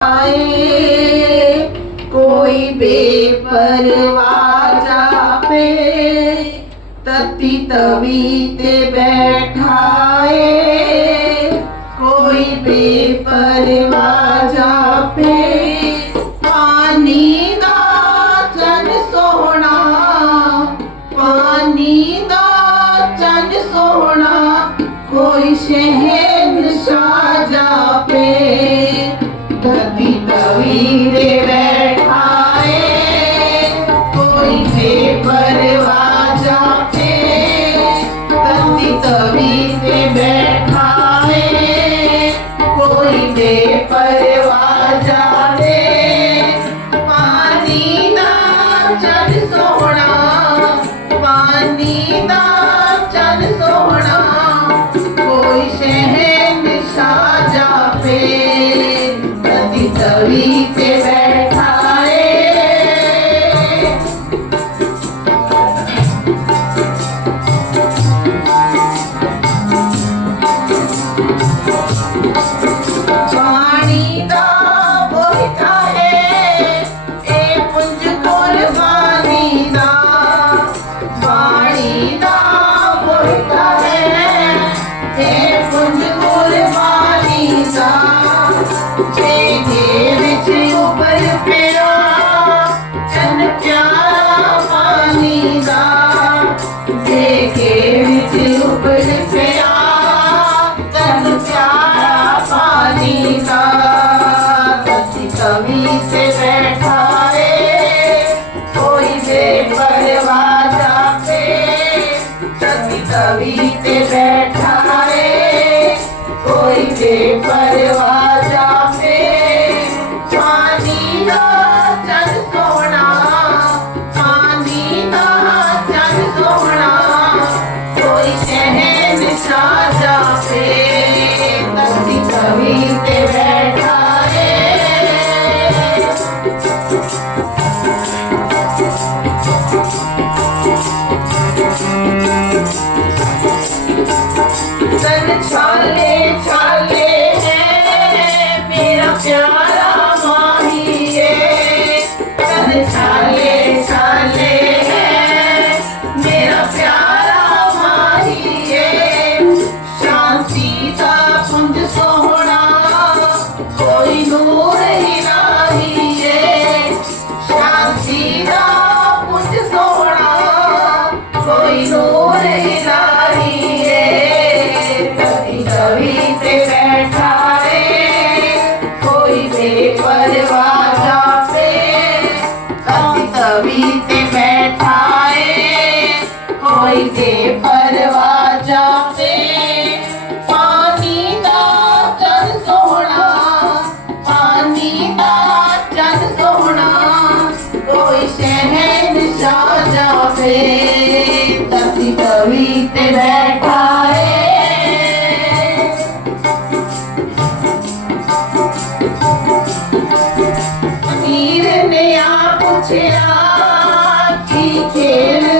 आए। कोई बेपरवाह पे तती तवीते बैठाए। कोई बेपरवाह जापे, पानी दा चन सोना, पानी दा चन सोना। कोई शहर You. का कच्ची कमी से बैठा रे कोई बेपरवा जाते कच्ची कमी से Lord. Será que?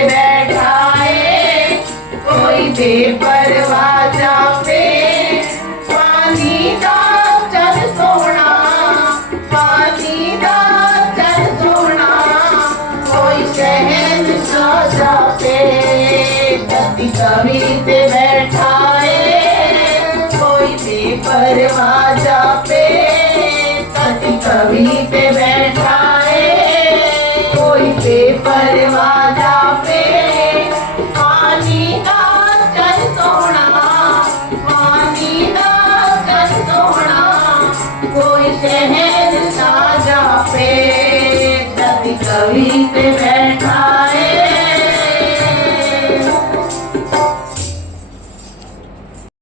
पे कभी पे बैठाए। कोई भी परवाजा पे कति कवी पे बैठाए। कोई पे परवाजा पे, पानी का चल सोना, पानी का चल सोना। कोई शहर साजा पे कति कवी ते बैठ